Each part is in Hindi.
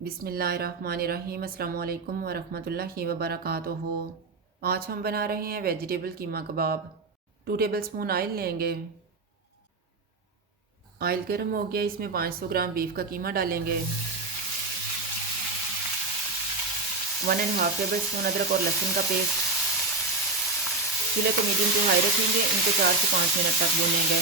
बिस्मिल्लाहिर्रहमानिर्रहीम अस्सलाम वालेकुम वरहमतुल्लाहि वबरकातुहू। आज हम बना रहे हैं वेजिटेबल कीमा कबाब। 2 टेबलस्पून ऑयल लेंगे। ऑयल गर्म हो गया, इसमें 500 ग्राम बीफ का कीमा डालेंगे। 1.5 टेबलस्पून अदरक और लहसुन का पेस्ट। चूल्हे को मीडियम टू हाई रखेंगे। इनको 4 से 5 मिनट तक भूनेंगे।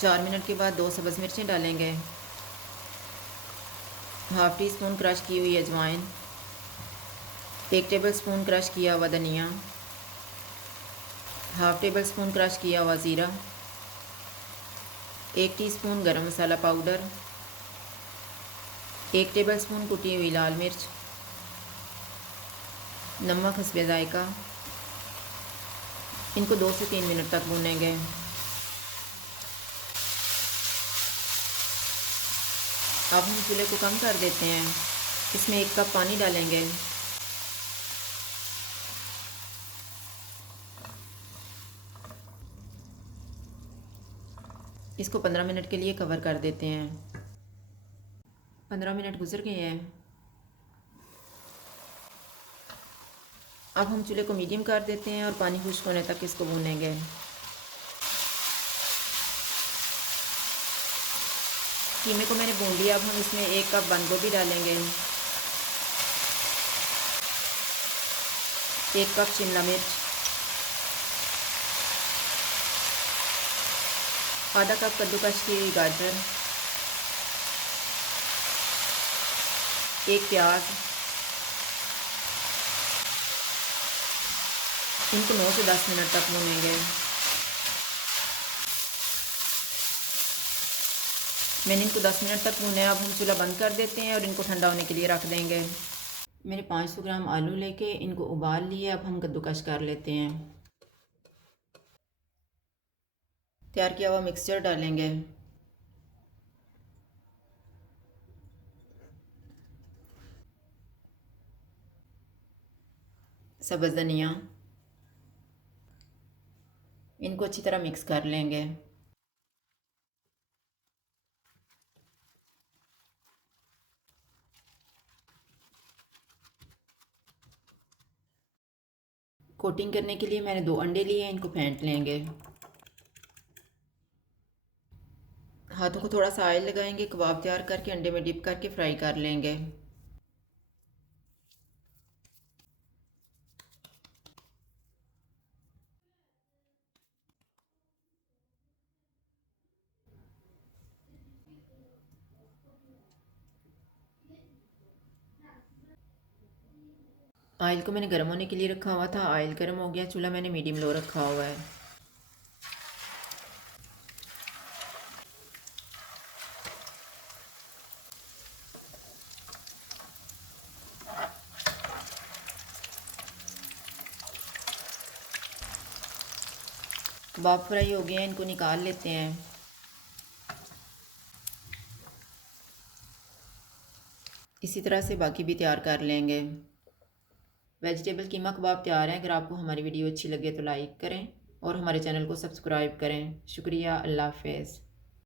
चार मिनट के बाद 2 सब्ज़ मिर्चें डालेंगे। हाफ़ टी स्पून क्रश की हुई अजवाइन। 1 टेबलस्पून क्रश किया हुआ धनिया। हाफ़ टेबल स्पून क्रश किया हुआ ज़ीरा। 1 टीस्पून गरम मसाला पाउडर। 1 टेबलस्पून कुटी हुई लाल मिर्च। नमक हस्बे ज़ायका। इनको 2 से 3 मिनट तक भूनेंगे। अब हम चूल्हे को कम कर देते हैं। इसमें 1 कप पानी डालेंगे। इसको 15 मिनट के लिए कवर कर देते हैं। 15 मिनट गुजर गए हैं। अब हम चूल्हे को मीडियम कर देते हैं और पानी खुश्क होने तक इसको भूनेंगे। कीमे को मैंने भून लिया। अब हम इसमें 1 कप बंद गोभी डालेंगे। 1 कप शिमला मिर्च। आधा कप कद्दूकस की हुई गाजर। 1 प्याज। इनको 9 से 10 मिनट तक भूनेंगे। मैंने इनको 10 मिनट तक भूना है। अब हम चूल्हा बंद कर देते हैं और इनको ठंडा होने के लिए रख देंगे। मैंने 500 ग्राम आलू लेके इनको उबाल लिए। अब हम कद्दूकस कर लेते हैं। तैयार किया हुआ मिक्सचर डालेंगे। सब्ज़ धनिया। इनको अच्छी तरह मिक्स कर लेंगे। कोटिंग करने के लिए मैंने 2 अंडे लिए हैं। इनको फेंट लेंगे। हाथों को थोड़ा सा ऑयल लगाएंगे। कबाब तैयार करके अंडे में डिप करके फ्राई कर लेंगे। ऑयल को मैंने गर्म होने के लिए रखा हुआ था। ऑयल गर्म हो गया। चूल्हा मैंने मीडियम लो रखा हुआ है। कबाब फ्राई हो गए हैं। इनको निकाल लेते हैं। इसी तरह से बाकी भी तैयार कर लेंगे। वेजिटेबल कीमा कबाब तैयार है। अगर आपको हमारी वीडियो अच्छी लगे तो लाइक करें और हमारे चैनल को सब्सक्राइब करें। शुक्रिया। अल्लाह हाफ़िज़।